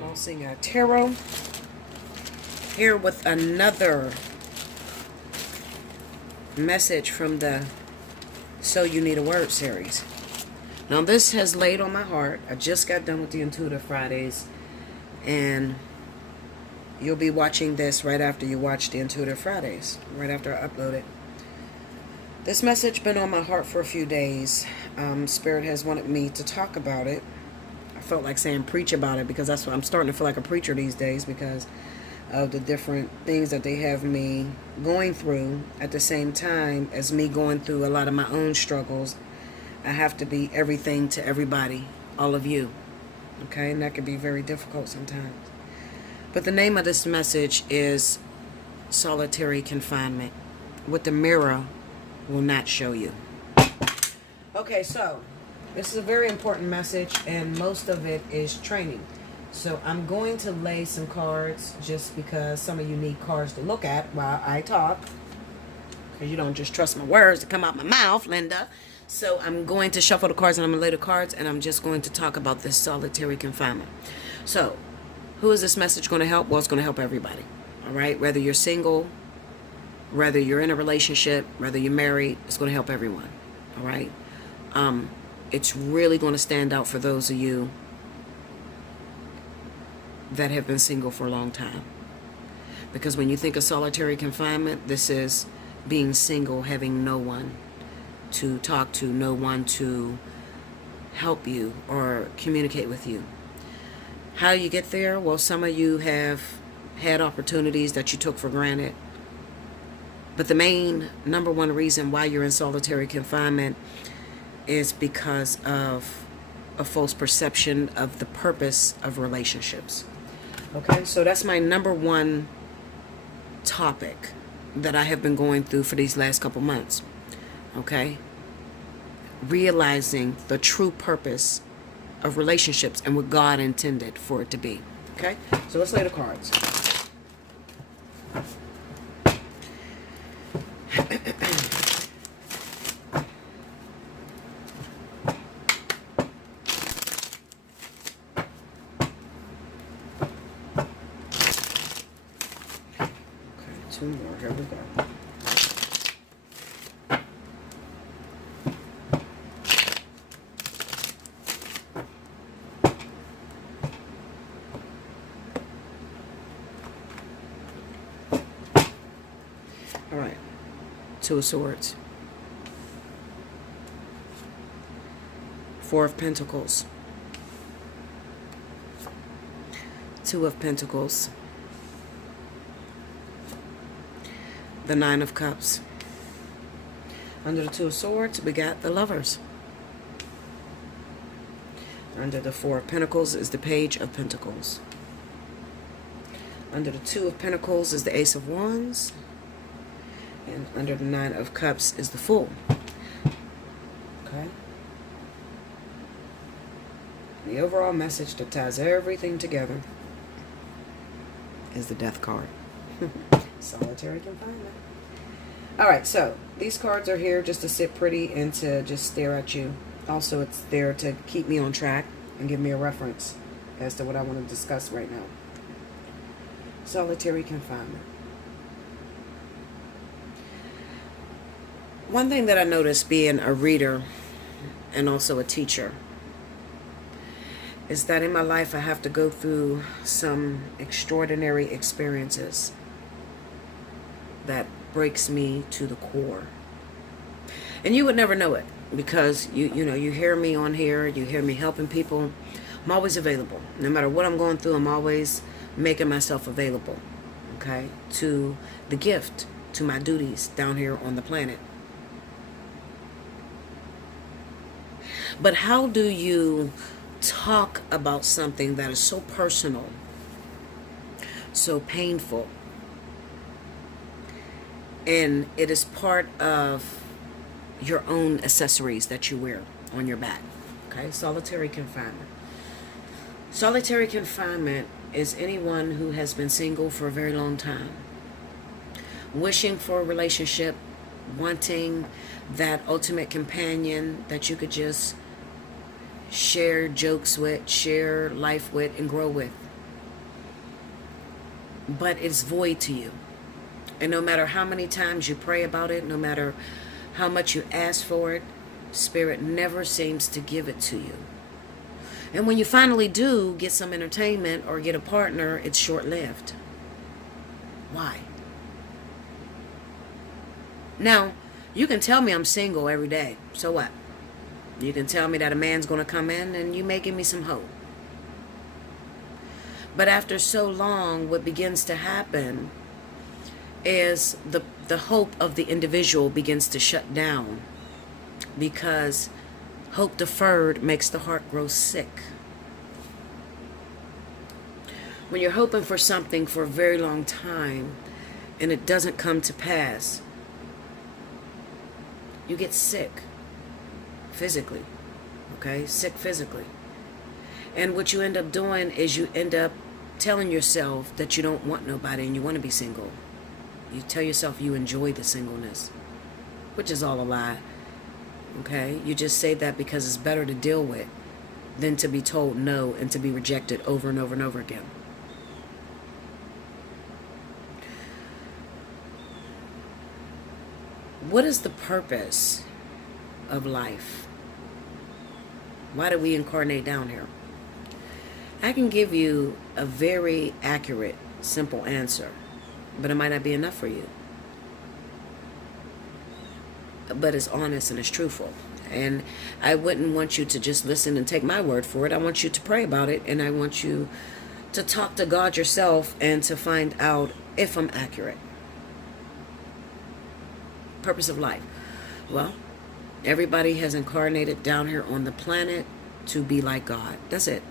I'm Allseeingeyetarot here with another message from the So You Need a Word series. Now this has laid on my heart. I just got done with the Intuitive Fridays, and you'll be watching this right after you watch the Intuitive Fridays, right after I upload it. This message been on my heart for a few days. Spirit has wanted me to talk about it. I felt like saying preach about it because that's what I'm starting to feel like a preacher these days because of the different things that they have me going through at the same time as me going through a lot of my own struggles. I have to be everything to everybody, all of you. Okay, and that can be very difficult sometimes. But the name of this message is Solitary Confinement. What the mirror will not show you. Okay, so this is a very important message, and most of it is training. So I'm going to lay some cards just because some of you need cards to look at while I talk, because you don't just trust my words to come out my mouth, Linda. So I'm going to shuffle the cards, and I'm going to lay the cards, and I'm just going to talk about this solitary confinement. So who is this message going to help? Well, it's going to help everybody. All right, whether you're single, whether you're in a relationship, whether you're married, it's going to help everyone. All right. It's really going to stand out for those of you that have been single for a long time. Because when you think of solitary confinement, this is being single, having no one to talk to, no one to help you or communicate with you. How you get there? Well, some of you have had opportunities that you took for granted. But the main number one reason why you're in solitary confinement is because of a false perception of the purpose of relationships. Okay, so that's my number one topic that I have been going through for these last couple months. Okay, realizing the true purpose of relationships and what God intended for it to be. Okay, so let's lay the cards. Two more. Here we go. All right. Two of Swords. Four of Pentacles. Two of Pentacles. The Nine of Cups. Under the Two of Swords, we got the Lovers. Under the Four of Pentacles is the Page of Pentacles. Under the Two of Pentacles is the Ace of Wands. And under the Nine of Cups is the Fool. Okay? The overall message that ties everything together is the Death card. Solitary confinement. Alright, so these cards are here just to sit pretty and to just stare at you. Also, it's there to keep me on track and give me a reference as to what I want to discuss right now. Solitary confinement. One thing that I noticed being a reader and also a teacher is that in my life I have to go through some extraordinary experiences that breaks me to the core. And you would never know it because you know, you hear me on here, you hear me helping people. I'm always available. No matter what I'm going through, I'm always making myself available, okay, to the gift, to my duties down here on the planet. But how do you talk about something that is so personal, so painful, and it is part of your own accessories that you wear on your back? Okay, solitary confinement. Solitary confinement is anyone who has been single for a very long time, wishing for a relationship, wanting that ultimate companion that you could just share jokes with, share life with, and grow with. but it's void to you. And no matter how many times you pray about it, no matter how much you ask for it, Spirit never seems to give it to you. And when you finally do get some entertainment or get a partner, it's short-lived. Why? Now, you can tell me I'm single every day. So what? You can tell me that a man's going to come in and you may give me some hope. But after so long, what begins to happen is the hope of the individual begins to shut down, because hope deferred makes the heart grow sick. When you're hoping for something for a very long time and it doesn't come to pass, you get sick physically, okay? Sick physically. And what you end up doing is you end up telling yourself that you don't want nobody and you want to be single. You tell yourself you enjoy the singleness, which is all a lie, okay? You just say that because it's better to deal with than to be told no and to be rejected over and over and over again. What is the purpose of life? Why do we incarnate down here? I can give you a very accurate, simple answer, but it might not be enough for you. But it's honest and it's truthful. And I wouldn't want you to just listen and take my word for it. I want you to pray about it, and I want you to talk to God yourself and to find out if I'm accurate. Purpose of life. Well, everybody has incarnated down here on the planet to be like God. That's it.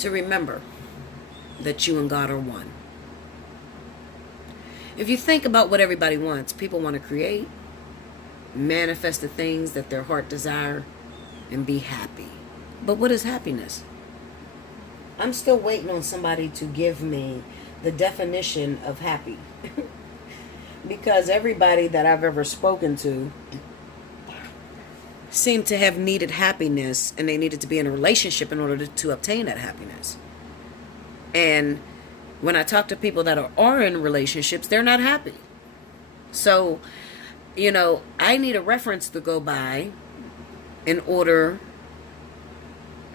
To remember that you and God are one. If you think about what everybody wants, people want to create, manifest the things that their heart desire, and be happy. But what is happiness? I'm still waiting on somebody to give me the definition of happy. Because everybody that I've ever spoken to seemed to have needed happiness, and they needed to be in a relationship in order to obtain that happiness. And when I talk to people that are in relationships, they're not happy. So, you know, I need a reference to go by in order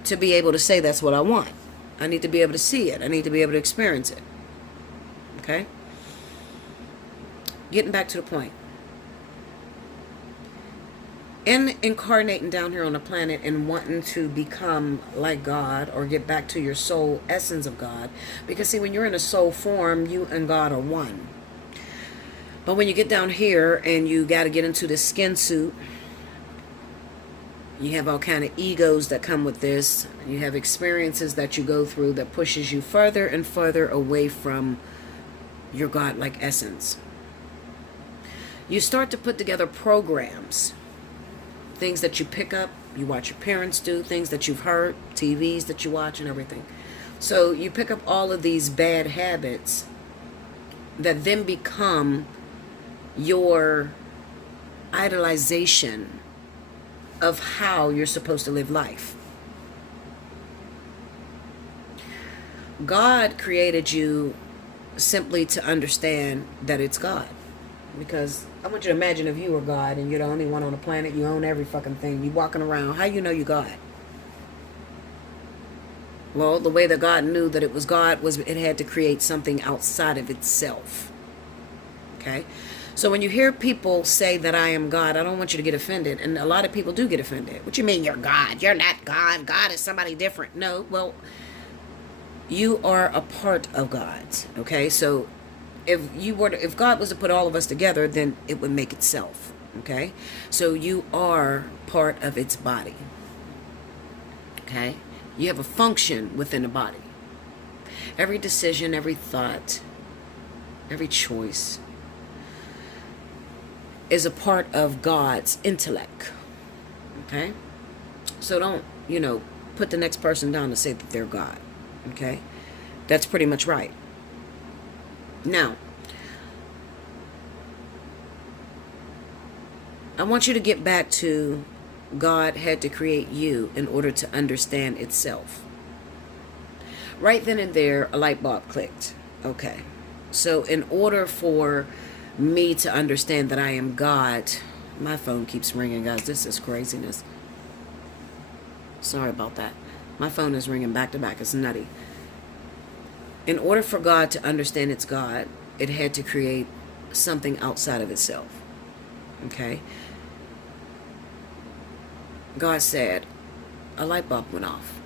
to be able to say that's what I want. I need to be able to see it. I need to be able to experience it. Okay? Getting back to the point. In incarnating down here on the planet and wanting to become like God or get back to your soul essence of God, because see, when you're in a soul form, you and God are one. But when you get down here and you got to get into this skin suit, you have all kind of egos that come with this. You have experiences that you go through that pushes you further and further away from your God-like essence. You start to put together programs, things that you pick up, you watch your parents do, things that you've heard, TVs that you watch and everything. So you pick up all of these bad habits that then become your idolization of how you're supposed to live life. God created you simply to understand that it's God. Because I want you to imagine if you were God and you're the only one on the planet, you own every fucking thing, you walking around, how you know you God? Well, the way that God knew that it was God was it had to create something outside of itself. Okay? So when you hear people say that I am God, I don't want you to get offended. And a lot of people do get offended. What you mean you're God? You're not God. God is somebody different. No, well, you are a part of God's. Okay? So if God was to put all of us together, then it would make itself. Okay? So you are part of its body. Okay? You have a function within the body. Every decision, every thought, every choice is a part of God's intellect. Okay? So don't, put the next person down to say that they're God. Okay? That's pretty much right. Now, I want you to get back to God had to create you in order to understand itself. Right then and there, a light bulb clicked. Okay. So in order for me to understand that I am God, my phone keeps ringing, guys. This is craziness. Sorry about that. My phone is ringing back to back. It's nutty. In order for God to understand it's God, it had to create something outside of itself. Okay? God said, a light bulb went off.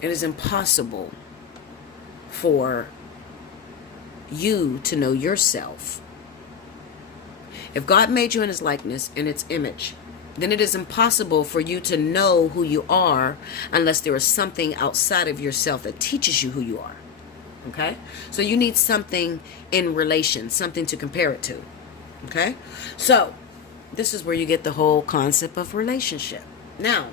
It is impossible for you to know yourself. If God made you in his likeness, in its image, then it is impossible for you to know who you are unless there is something outside of yourself that teaches you who you are. Okay? So you need something in relation, something to compare it to. Okay? So, this is where you get the whole concept of relationship. Now,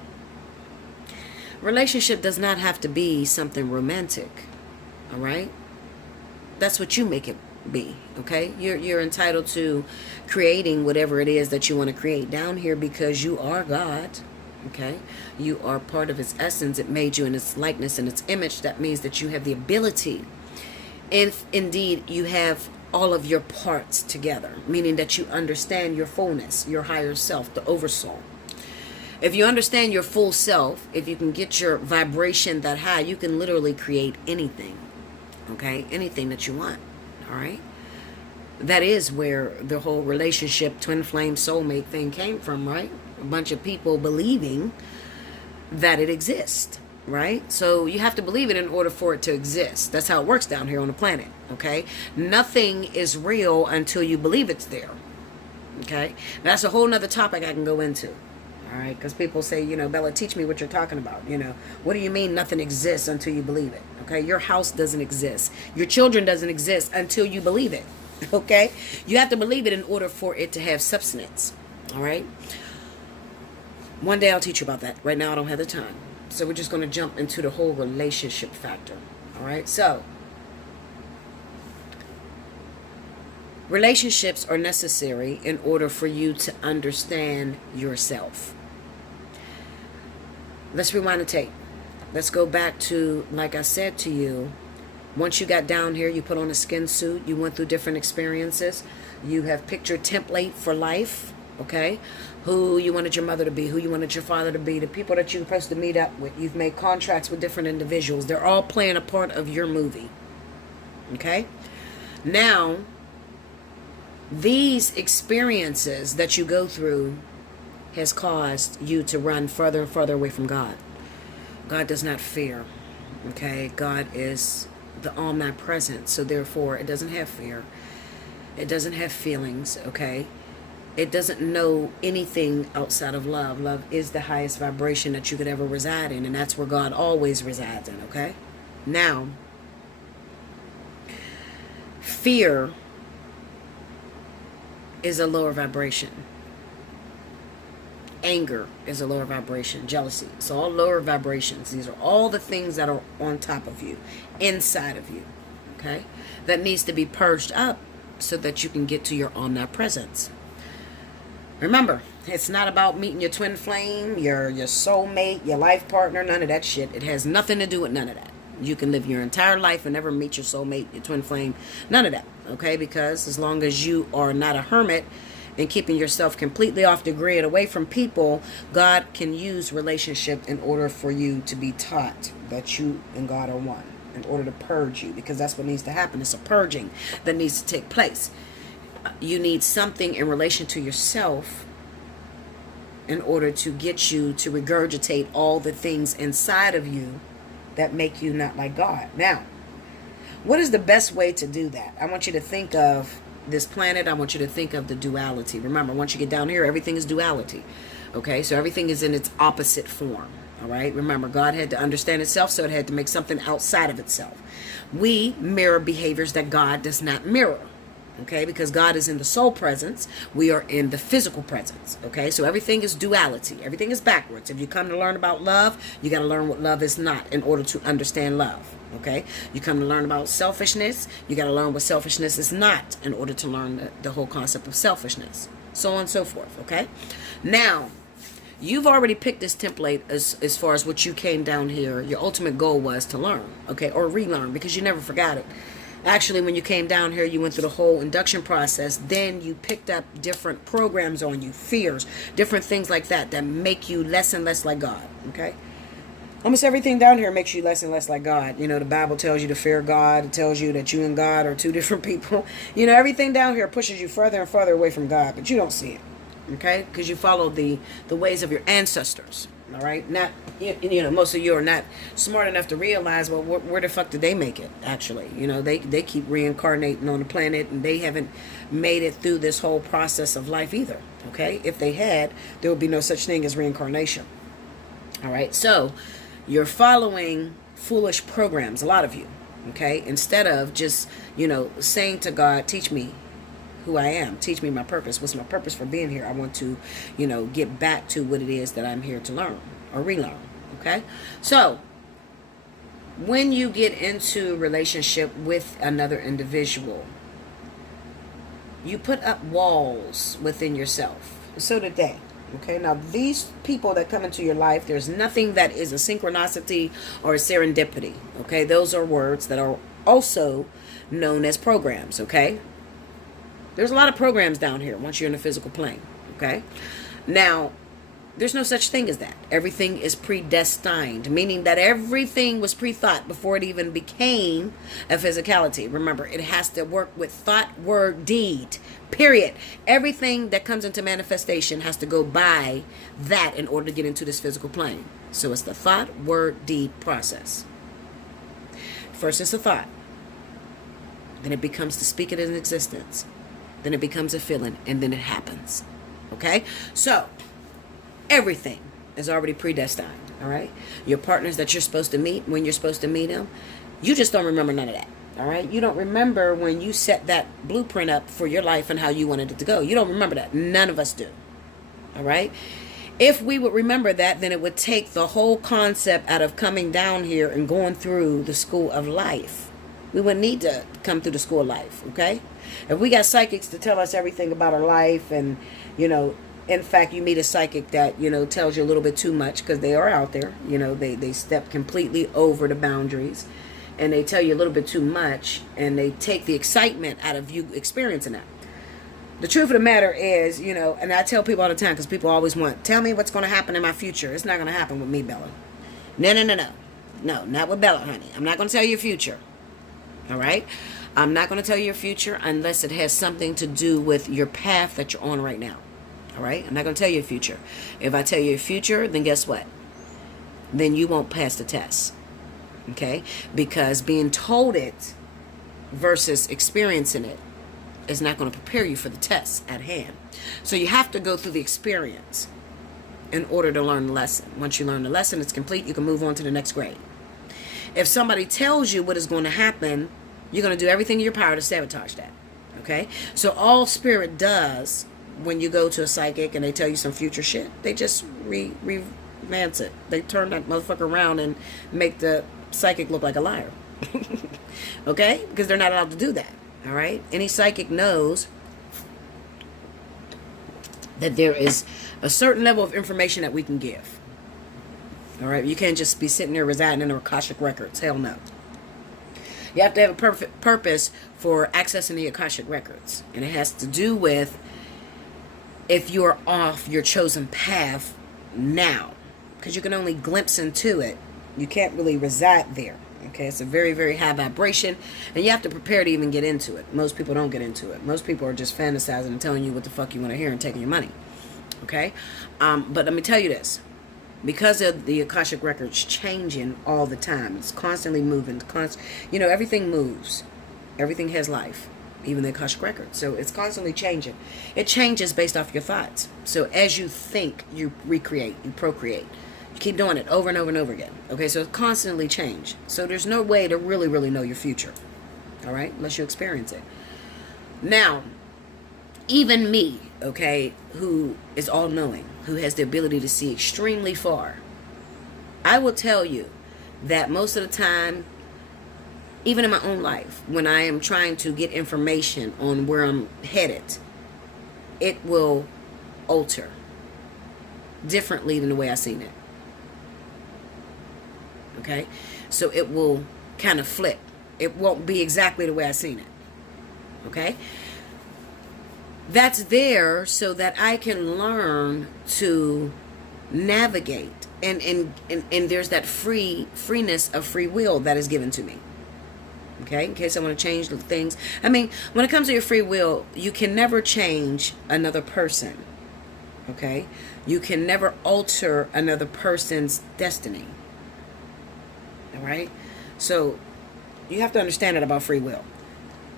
relationship does not have to be something romantic. All right? That's what you make it be. Okay? You're entitled to creating whatever it is that you want to create down here because you are God. Okay? You are part of his essence. It made you in its likeness and its image. That means that you have the ability, if indeed you have all of your parts together, meaning that you understand your fullness, your higher self, the oversoul. If you understand your full self, if you can get your vibration that high, you can literally create anything. Okay? Anything that you want. All right? That is where the whole relationship, twin flame, soulmate thing came from, right? A bunch of people believing that it exists, right? So you have to believe it in order for it to exist. That's how it works down here on the planet, okay? Nothing is real until you believe it's there, okay? That's a whole nother topic I can go into, all right? Because people say, Bella, teach me what you're talking about, What do you mean nothing exists until you believe it, okay? Your house doesn't exist. Your children doesn't exist until you believe it, okay? You have to believe it in order for it to have substance, all right? One day I'll teach you about that. Right now I don't have the time. So we're just going to jump into the whole relationship factor. All right. So relationships are necessary in order for you to understand yourself. Let's rewind the tape. Let's go back to, like I said to you, once you got down here, you put on a skin suit. You went through different experiences. You have picked your template for life. Okay, who you wanted your mother to be, who you wanted your father to be, the people that you're supposed to meet up with. You've made contracts with different individuals. They're all playing a part of your movie. Okay, now these experiences that you go through has caused you to run further and further away from God. God does not fear. Okay, God is the omnipresent, so therefore it doesn't have fear. It doesn't have feelings. Okay. It doesn't know anything outside of love. Love is the highest vibration that you could ever reside in, and that's where God always resides in, okay? Now, fear is a lower vibration. Anger is a lower vibration. Jealousy. It's all lower vibrations. These are all the things that are on top of you, inside of you, okay? That needs to be purged up so that you can get to your omnipresence. Remember, it's not about meeting your twin flame, your soulmate, your life partner, none of that shit. It has nothing to do with none of that. You can live your entire life and never meet your soulmate, your twin flame, none of that, okay? Because as long as you are not a hermit and keeping yourself completely off the grid, away from people, God can use relationship in order for you to be taught that you and God are one, in order to purge you, because that's what needs to happen. It's a purging that needs to take place. You need something in relation to yourself in order to get you to regurgitate all the things inside of you that make you not like God. Now, what is the best way to do that? I want you to think of this planet. I want you to think of the duality. Remember, once you get down here, everything is duality. Okay, so everything is in its opposite form. All right, remember, God had to understand itself, so it had to make something outside of itself. We mirror behaviors that God does not mirror. Okay, because God is in the soul presence, we are in the physical presence. Okay, so everything is duality. Everything is backwards. If you come to learn about love, you got to learn what love is not in order to understand love. Okay, you come to learn about selfishness, you got to learn what selfishness is not in order to learn the whole concept of selfishness. So on and so forth. Okay, now you've already picked this template as far as what you came down here. Your ultimate goal was to learn, okay, or relearn, because you never forgot it. Actually, when you came down here, you went through the whole induction process. Then you picked up different programs on you, fears, different things like that, that make you less and less like God. Okay? Almost everything down here makes you less and less like God. You know, the Bible tells you to fear God. It tells you that you and God are two different people. You know, everything down here pushes you further and further away from God, but you don't see it. Okay? Because you follow the ways of your ancestors. All right? Not, you know, most of you are not smart enough to realize, well, where the fuck did they make it, actually? You know, they keep reincarnating on the planet, and they haven't made it through this whole process of life either. Okay? If they had, there would be no such thing as reincarnation. All right? So you're following foolish programs, a lot of you, okay? Instead of just, you know, saying to God, teach me who I am. Teach me my purpose. What's my purpose for being here? I want to, you know, get back to what it is that I'm here to learn or relearn, okay? So when you get into a relationship with another individual, you put up walls within yourself. So did they. Okay, now these people that come into your life, there's nothing that is a synchronicity or a serendipity. Okay, those are words that are also known as programs. Okay, there's a lot of programs down here once you're in the physical plane. Okay, now there's no such thing as that. Everything is predestined, meaning that everything was pre-thought before it even became a physicality. Remember, it has to work with thought, word, deed, period. Everything that comes into manifestation has to go by that in order to get into this physical plane. So it's the thought, word, deed process. First it's a thought. Then it becomes to speak it in existence. Then it becomes a feeling, and then it happens. Okay? So everything is already predestined, all right? Your partners that you're supposed to meet, when you're supposed to meet them, you just don't remember none of that, all right? You don't remember when you set that blueprint up for your life and how you wanted it to go. You don't remember that. None of us do, all right? If we would remember that, then it would take the whole concept out of coming down here and going through the school of life. We wouldn't need to come through the school of life, okay? If we got psychics to tell us everything about our life and, you know, in fact, you meet a psychic that, you know, tells you a little bit too much, because they are out there. You know, they step completely over the boundaries, and they tell you a little bit too much, and they take the excitement out of you experiencing that. The truth of the matter is, you know, and I tell people all the time, because people always want, tell me what's going to happen in my future. It's not going to happen with me, Bella. No. No, not with Bella, honey. I'm not going to tell you your future. All right? I'm not going to tell you your future unless it has something to do with your path that you're on right now. All right? I'm not going to tell you your future. If I tell you your future, then guess what? Then you won't pass the test. Okay? Because being told it versus experiencing it is not going to prepare you for the test at hand. So you have to go through the experience in order to learn the lesson. Once you learn the lesson, it's complete, you can move on to the next grade. If somebody tells you what is going to happen, you're going to do everything in your power to sabotage that. Okay? So all spirit does when you go to a psychic and they tell you some future shit, they just revance it. They turn that motherfucker around and make the psychic look like a liar. Okay? Because they're not allowed to do that. All right? Any psychic knows that there is a certain level of information that we can give. All right? You can't just be sitting there residing in the Akashic records. Hell no. You have to have a perfect purpose for accessing the Akashic records. And it has to do with if you're off your chosen path now. Because you can only glimpse into it. You can't really reside there. Okay, it's a very, very high vibration. And you have to prepare to even get into it. Most people don't get into it. Most people are just fantasizing and telling you what the fuck you want to hear and taking your money. Okay? But let me tell you this. Because of the Akashic records changing all the time. It's constantly moving. You know, everything moves. Everything has life. Even the Akashic records. So it's constantly changing. It changes based off your thoughts. So as you think, you recreate, you procreate. You keep doing it over and over and over again. Okay, so it constantly changes. So there's no way to really, really know your future. All right, unless you experience it. Now, even me, okay, who is all-knowing, who has the ability to see extremely far, I will tell you that most of the time, even in my own life, when I am trying to get information on where I'm headed, it will alter differently than the way I seen it. Okay? So it will kind of flip. It won't be exactly the way I seen it. Okay? That's there so that I can learn to navigate. And there's that freeness of free will that is given to me. Okay? In case I want to change things. I mean, when it comes to your free will, you can never change another person. Okay? You can never alter another person's destiny. All right? So, you have to understand that about free will.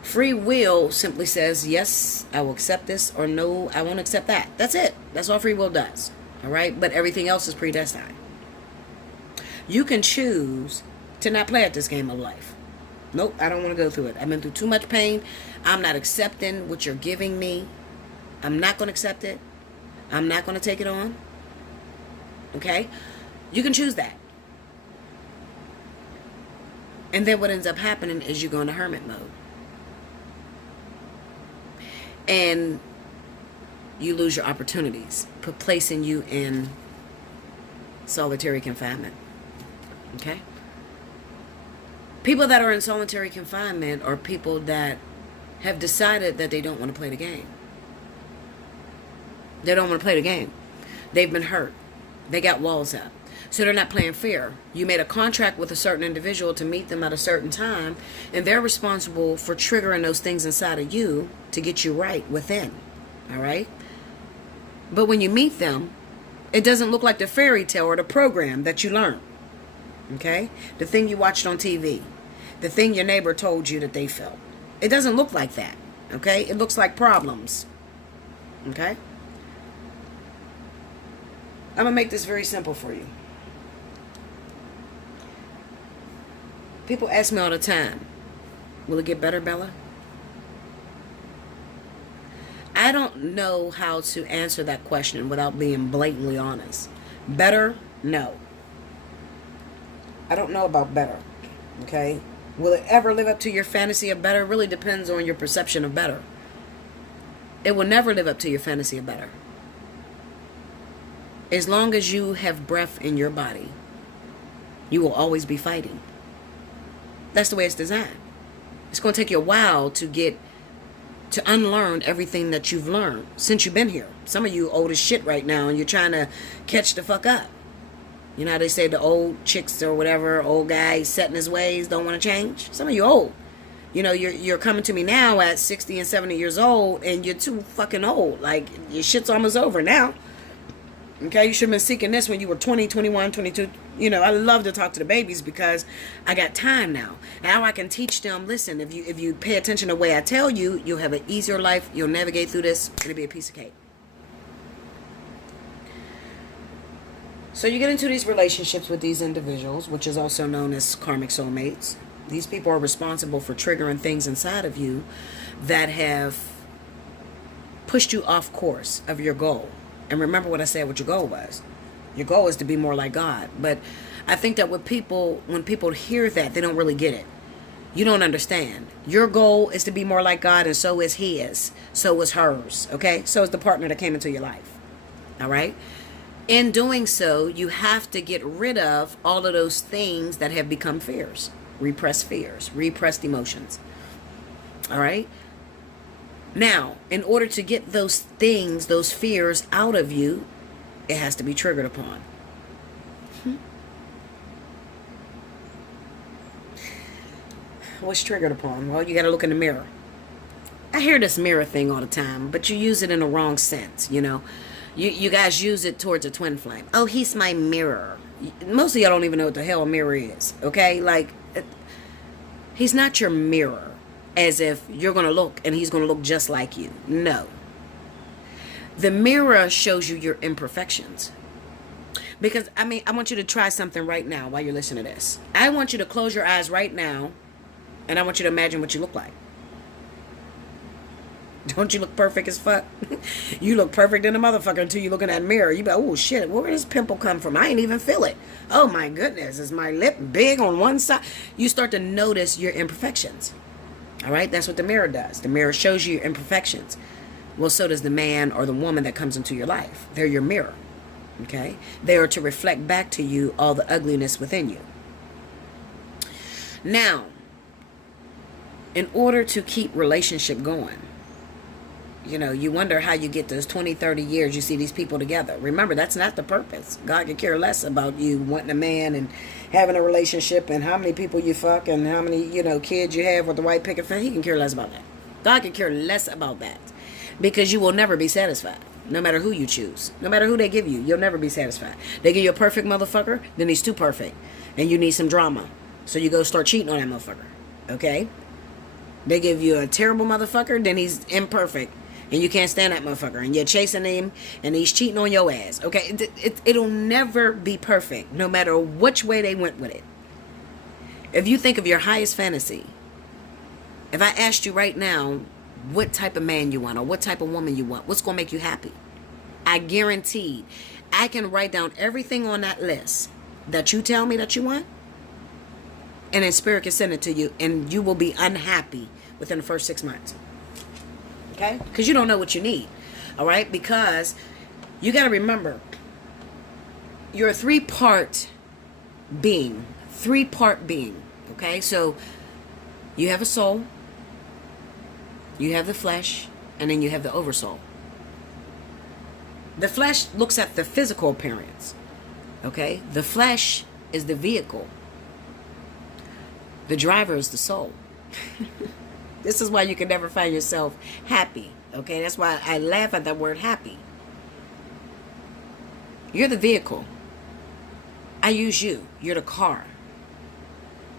Free will simply says, yes, I will accept this, or no, I won't accept that. That's it. That's all free will does. All right? But everything else is predestined. You can choose to not play at this game of life. Nope, I don't want to go through it. I've been through too much pain. I'm not accepting what you're giving me. I'm not going to accept it. I'm not going to take it on. Okay? You can choose that. And then what ends up happening is you go into hermit mode. And you lose your opportunities, placing you in solitary confinement. Okay? People that are in solitary confinement are people that have decided that they don't want to play the game. They don't want to play the game. They've been hurt. They got walls up. So they're not playing fair. You made a contract with a certain individual to meet them at a certain time, and they're responsible for triggering those things inside of you to get you right within. All right? But when you meet them, it doesn't look like the fairy tale or the program that you learned. Okay? The thing you watched on TV. The thing your neighbor told you that they felt. It doesn't look like that. Okay? It looks like problems. Okay? I'm going to make this very simple for you. People ask me all the time, will it get better, Bella? I don't know how to answer that question without being blatantly honest. Better? No. I don't know about better. Okay? Will it ever live up to your fantasy of better? It really depends on your perception of better. It will never live up to your fantasy of better. As long as you have breath in your body, you will always be fighting. That's the way it's designed. It's going to take you a while to unlearn everything that you've learned since you've been here. Some of you old as shit right now, and you're trying to catch the fuck up. You know how they say the old chicks or whatever, old guy set in his ways, don't want to change? Some of you old. You know, you're coming to me now at 60 and 70 years old, and you're too fucking old. Like, your shit's almost over now. Okay, you should have been seeking this when you were 20, 21, 22. You know, I love to talk to the babies because I got time now. Now I can teach them, listen, if you pay attention to the way I tell you, you'll have an easier life. You'll navigate through this. It'll be a piece of cake. So you get into these relationships with these individuals, which is also known as karmic soulmates. These people are responsible for triggering things inside of you that have pushed you off course of your goal. And remember what I said what your goal was. Your goal is to be more like God. But I think that when people hear that, they don't really get it. You don't understand. Your goal is to be more like God, and so is his. So is hers. Okay? So is the partner that came into your life. All right? In doing so, you have to get rid of all of those things that have become fears. Repressed emotions. All right? Now, in order to get those things, those fears out of you, it has to be triggered upon. What's triggered upon? Well, you got to look in the mirror. I hear this mirror thing all the time, but you use it in the wrong sense, you know. You guys use it towards a twin flame. Oh, he's my mirror. Most of y'all don't even know what the hell a mirror is, okay? Like, he's not your mirror. As if you're going to look and he's going to look just like you. No. The mirror shows you your imperfections. Because, I want you to try something right now while you're listening to this. I want you to close your eyes right now, and I want you to imagine what you look like. Don't you look perfect as fuck? You look perfect in a motherfucker until you look in that mirror. You be like, oh shit, where did this pimple come from? I ain't even feel it. Oh my goodness, is my lip big on one side? You start to notice your imperfections. All right, that's what the mirror does. The mirror shows you your imperfections. Well, so does the man or the woman that comes into your life. They're your mirror. Okay? They are to reflect back to you all the ugliness within you. Now, in order to keep relationship going. You know, you wonder how you get those 20, 30 years you see these people together. Remember, that's not the purpose. God could care less about you wanting a man and having a relationship and how many people you fuck and how many, you know, kids you have with the white picket fence. He can care less about that. God can care less about that, because you will never be satisfied. No matter who you choose, no matter who they give you, you'll never be satisfied. They give you a perfect motherfucker, then he's too perfect, and you need some drama, so you go start cheating on that motherfucker. Okay? They give you a terrible motherfucker, then he's imperfect, and you can't stand that motherfucker, and you're chasing him, and he's cheating on your ass. Okay? It'll never be perfect, no matter which way they went with it. If you think of your highest fantasy, if I asked you right now what type of man you want or what type of woman you want, what's going to make you happy, I guaranteed I can write down everything on that list that you tell me that you want, and then Spirit can send it to you, and you will be unhappy within the first 6 months. Okay? Because you don't know what you need. All right? Because you got to remember, you're a three-part being. Three-part being. Okay? So you have a soul, you have the flesh, and then you have the oversoul. The flesh looks at the physical appearance. Okay? The flesh is the vehicle. The driver is the soul. This is why you can never find yourself happy. Okay? That's why I laugh at that word happy. You're the vehicle. I use you. You're the car.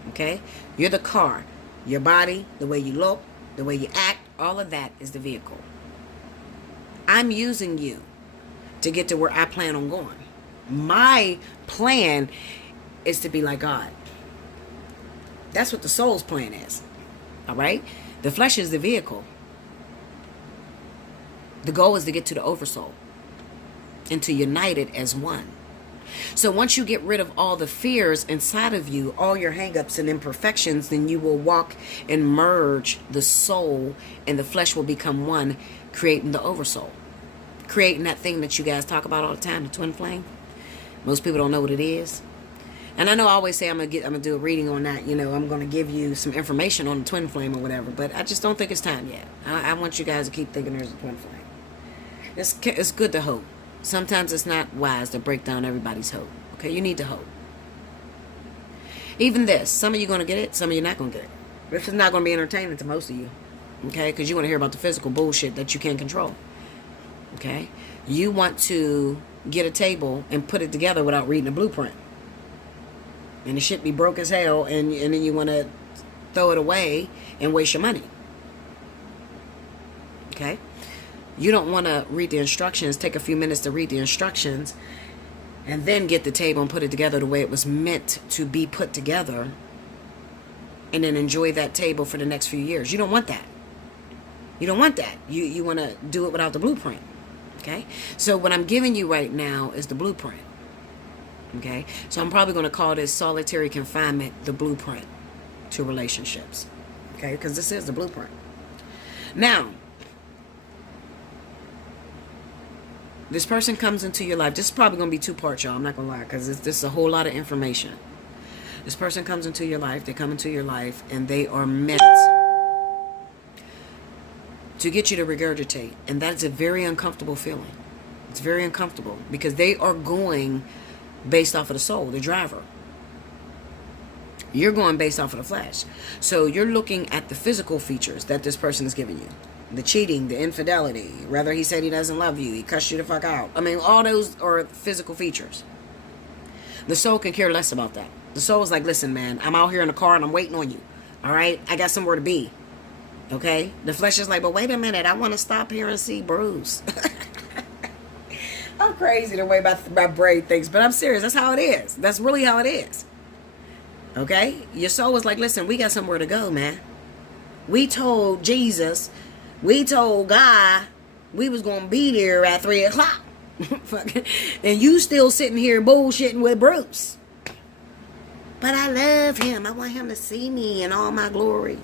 Okay? You're the car. Your body, the way you look, the way you act, all of that is the vehicle. I'm using you to get to where I plan on going. My plan is to be like God. That's what the soul's plan is. All right? The flesh is the vehicle. The goal is to get to the oversoul and to unite it as one. So once you get rid of all the fears inside of you, all your hangups and imperfections, then you will walk and merge the soul, and the flesh will become one, creating the oversoul. Creating that thing that you guys talk about all the time, the twin flame. Most people don't know what it is. And I know I always say I'm gonna do a reading on that. You know, I'm gonna give you some information on the twin flame or whatever. But I just don't think it's time yet. I want you guys to keep thinking there's a twin flame. It's good to hope. Sometimes it's not wise to break down everybody's hope. Okay, you need to hope. Even this, some of you going to get it, some of you not going to get it. This is not going to be entertaining to most of you. Okay, because you want to hear about the physical bullshit that you can't control. Okay, you want to get a table and put it together without reading the blueprint. And the shit be broke as hell, and then you want to throw it away and waste your money. Okay? You don't want to read the instructions, take a few minutes to read the instructions, and then get the table and put it together the way it was meant to be put together, and then enjoy that table for the next few years. You don't want that. You don't want that. You want to do it without the blueprint. Okay? So what I'm giving you right now is the blueprint. Okay? So I'm probably going to call this solitary confinement the blueprint to relationships. Okay? Because this is the blueprint. Now, this person comes into your life. This is probably going to be 2 parts, y'all. I'm not going to lie, because this is a whole lot of information. This person comes into your life. They come into your life, and they are meant to get you to regurgitate. And that's a very uncomfortable feeling. It's very uncomfortable, because they are going based off of the soul, the driver. You're going based off of the flesh. So you're looking at the physical features that this person is giving you. The cheating, the infidelity, whether he said he doesn't love you, he cussed you the fuck out. I mean, all those are physical features. The soul can care less about that. The soul is like, listen, man, I'm out here in the car and I'm waiting on you. All right? I got somewhere to be. Okay? The flesh is like, but wait a minute, I want to stop here and see Bruce. I'm crazy the way my brain thinks, but I'm serious. That's how it is. That's really how it is. Okay? Your soul is like, listen, we got somewhere to go, man. We told Jesus, we told God we was going to be there at 3 o'clock. And you still sitting here bullshitting with Bruce. But I love him. I want him to see me in all my glory.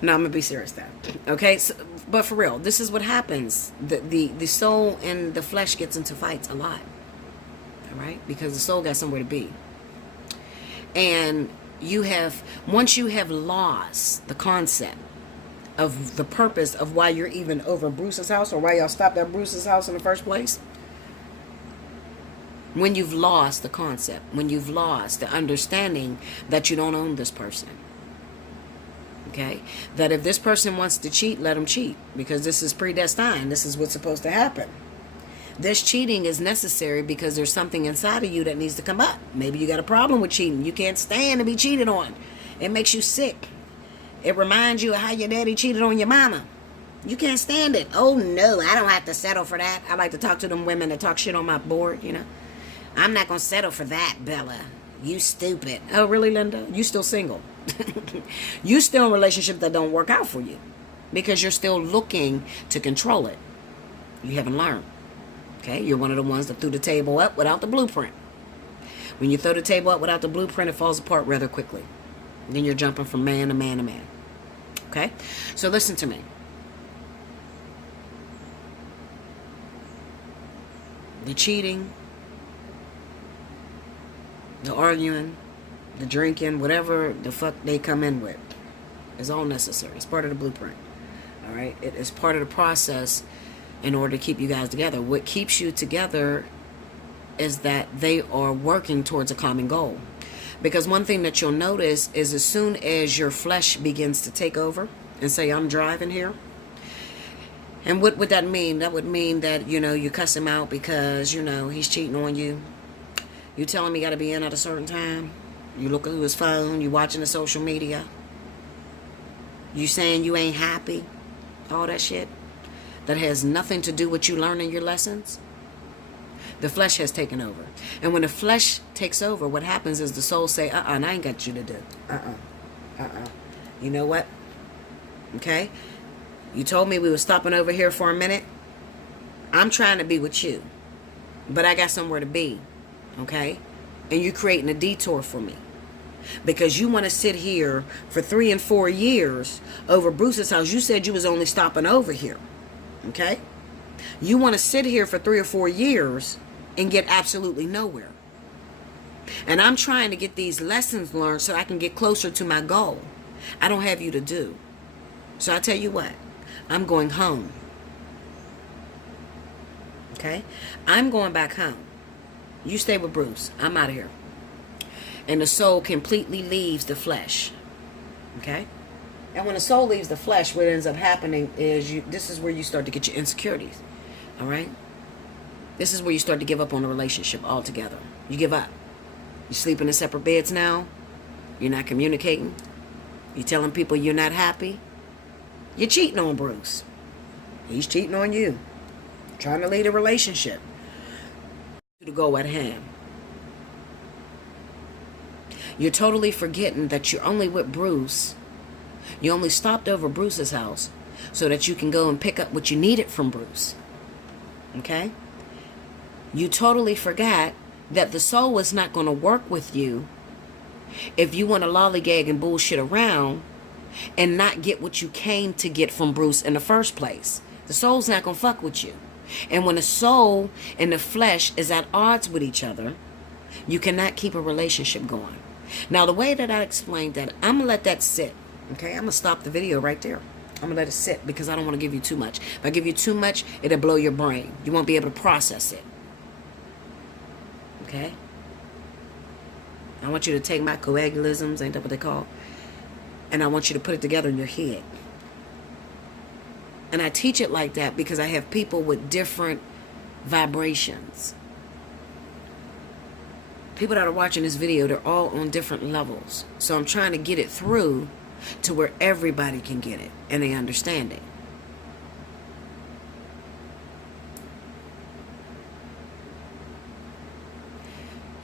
No, I'm going to be serious now. Okay? So, but for real, this is what happens. The soul and the flesh gets into fights a lot. All right? Because the soul got somewhere to be. And once you have lost the concept of the purpose of why you're even over Bruce's house, or why y'all stopped at Bruce's house in the first place, when you've lost the concept, when you've lost the understanding that you don't own this person, okay, that if this person wants to cheat, let him cheat, because this is predestined. This is what's supposed to happen. This cheating is necessary because there's something inside of you that needs to come up. Maybe you got a problem with cheating. You can't stand to be cheated on. It makes you sick. It reminds you of how your daddy cheated on your mama. You can't stand it. Oh no, I don't have to settle for that. I like to talk to them women that talk shit on my board, you know. I'm not going to settle for that, Bella. You stupid. Oh, really, Linda? You still single. You still in a relationship that don't work out for you because you're still looking to control it. You haven't learned. Okay? You're one of the ones that threw the table up without the blueprint. When you throw the table up without the blueprint, it falls apart rather quickly. Then you're jumping from man to man to man. Okay? So listen to me. The cheating, the arguing, the drinking, whatever the fuck they come in with, is all necessary. It's part of the blueprint. All right? It is part of the process in order to keep you guys together. What keeps you together is that they are working towards a common goal. Because one thing that you'll notice is as soon as your flesh begins to take over and say, I'm driving here. And what would that mean? That would mean that, you know, you cuss him out because, you know, he's cheating on you. You tell him he got to be in at a certain time. You look through his phone. You watching the social media. You saying you ain't happy. All that shit. That has nothing to do with you learning your lessons. The flesh has taken over. And when the flesh takes over, what happens is the soul say, and I ain't got you to do. You know what? Okay? You told me we were stopping over here for a minute. I'm trying to be with you. But I got somewhere to be. Okay? And you're creating a detour for me. Because you want to sit here for 3 and 4 years over Bruce's house. You said you was only stopping over here. Okay? You want to sit here for 3 or 4 years and get absolutely nowhere. And I'm trying to get these lessons learned so I can get closer to my goal. I don't have you to do. So I tell you what, I'm going home. Okay? I'm going back home. You stay with Bruce. I'm out of here. And the soul completely leaves the flesh. Okay? And when the soul leaves the flesh, what ends up happening is this is where you start to get your insecurities. All right? This is where you start to give up on the relationship altogether. You give up. You sleep in separate beds now. You're not communicating. You're telling people you're not happy. You're cheating on Bruce. He's cheating on you. Trying to lead a relationship. To go at hand. You're totally forgetting that you're only with Bruce. You only stopped over Bruce's house so that you can go and pick up what you needed from Bruce. Okay? You totally forgot that the soul is not going to work with you if you want to lollygag and bullshit around and not get what you came to get from Bruce in the first place. The soul's not going to fuck with you. And when the soul and the flesh is at odds with each other, you cannot keep a relationship going. Now, the way that I explained that, I'm going to let that sit. Okay? I'm going to stop the video right there. I'm going to let it sit because I don't want to give you too much. If I give you too much, it'll blow your brain. You won't be able to process it. Okay? I want you to take my coagulisms, ain't that what they call? And I want you to put it together in your head. And I teach it like that because I have people with different vibrations. People that are watching this video, they're all on different levels. So I'm trying to get it through to where everybody can get it and they understand it.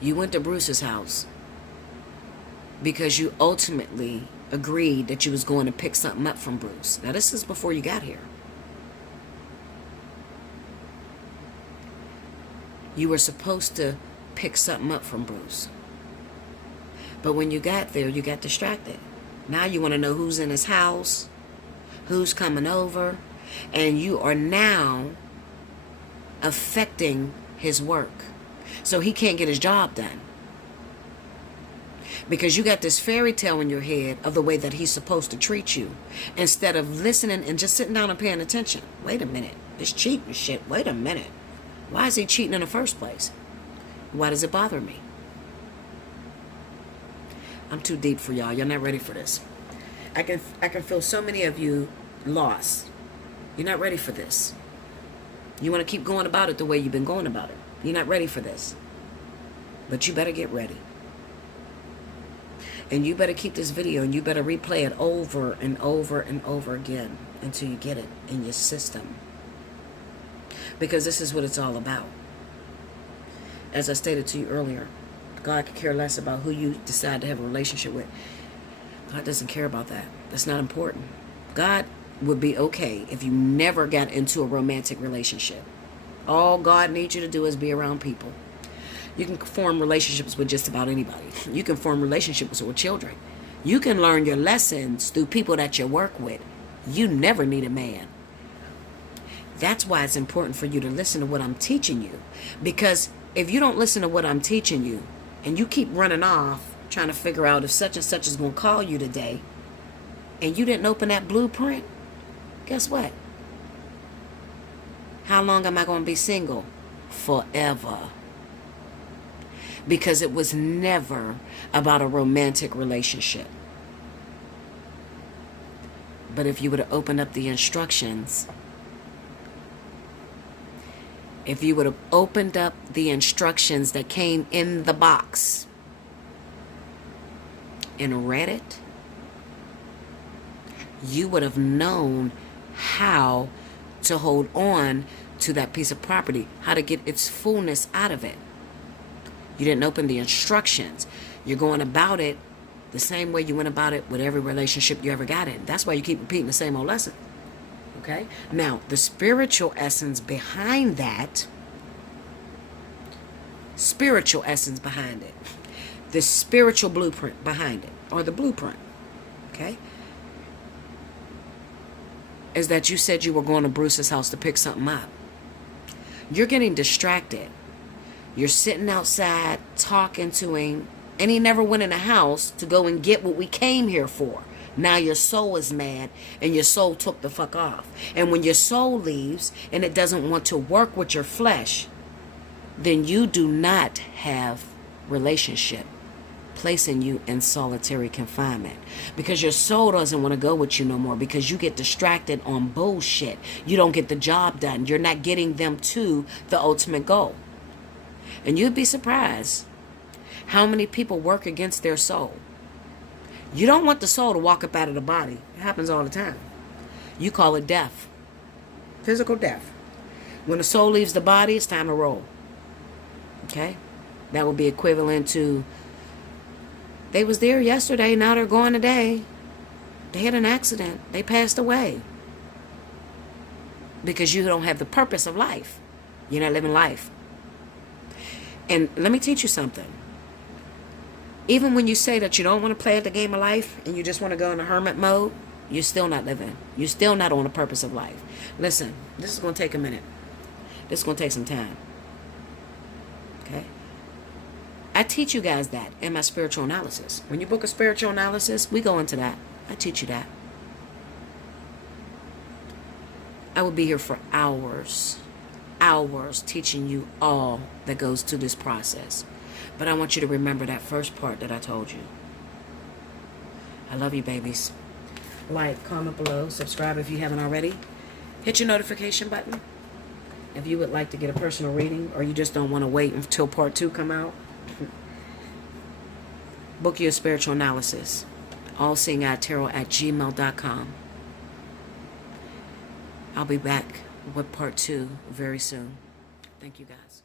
You went to Bruce's house because you ultimately agreed that you was going to pick something up from Bruce. Now, this is before you got here. You were supposed to pick something up from Bruce. But when you got there, you got distracted. Now you want to know who's in his house, who's coming over, and you are now affecting his work. So he can't get his job done. Because you got this fairy tale in your head of the way that he's supposed to treat you, instead of listening and just sitting down and paying attention. Wait a minute. This cheating shit. Wait a minute. Why is he cheating in the first place? Why does it bother me? I'm too deep for y'all. You're not ready for this. I can feel so many of you lost. You're not ready for this. You want to keep going about it the way you've been going about it. You're not ready for this. But you better get ready. And you better keep this video and you better replay it over and over and over again until you get it in your system. Because this is what it's all about. As I stated to you earlier, God could care less about who you decide to have a relationship with. God doesn't care about that. That's not important. God would be okay if you never got into a romantic relationship. All God needs you to do is be around people. You can form relationships with just about anybody. You can form relationships with children. You can learn your lessons through people that you work with. You never need a man. That's why it's important for you to listen to what I'm teaching you. Because if you don't listen to what I'm teaching you, and you keep running off trying to figure out if such and such is going to call you today, and you didn't open that blueprint, guess what? How long am I going to be single? Forever. Because it was never about a romantic relationship. But if you would have opened up the instructions, if you would have opened up the instructions that came in the box and read it, you would have known how to hold on to that piece of property, how to get its fullness out of it. You didn't open the instructions. You're going about it the same way you went about it with every relationship you ever got in. That's why you keep repeating the same old lesson. Okay? Now, the spiritual essence behind that, the spiritual blueprint behind it, or the blueprint, okay, is that you said you were going to Bruce's house to pick something up. You're getting distracted. You're sitting outside talking to him, and he never went in the house to go and get what we came here for. Now your soul is mad, and your soul took the fuck off. And when your soul leaves, and it doesn't want to work with your flesh, then you do not have relationship, placing you in solitary confinement. Because your soul doesn't want to go with you no more, because you get distracted on bullshit. You don't get the job done. You're not getting them to the ultimate goal. And you'd be surprised how many people work against their soul. You don't want the soul to walk up out of the body. It happens all the time. You call it death. Physical death. When the soul leaves the body, it's time to roll. Okay? That would be equivalent to, they was there yesterday, now they're gone today. They had an accident. They passed away. Because you don't have the purpose of life. You're not living life. And let me teach you something. Even when you say that you don't want to play at the game of life and you just want to go in a hermit mode, you're still not living. You're still not on the purpose of life. Listen, this is going to take a minute. This is going to take some time. Okay? I teach you guys that in my spiritual analysis. When you book a spiritual analysis, we go into that. I teach you that. I will be here for hours teaching you all that goes to this process. But I want you to remember that first part that I told you. I love you, babies. Like, comment below, subscribe if you haven't already. Hit your notification button if you would like to get a personal reading, or you just don't want to wait until part 2 come out. Book your spiritual analysis. Allseeingeyetarot@gmail.com. I'll be back with part 2 very soon. Thank you, guys.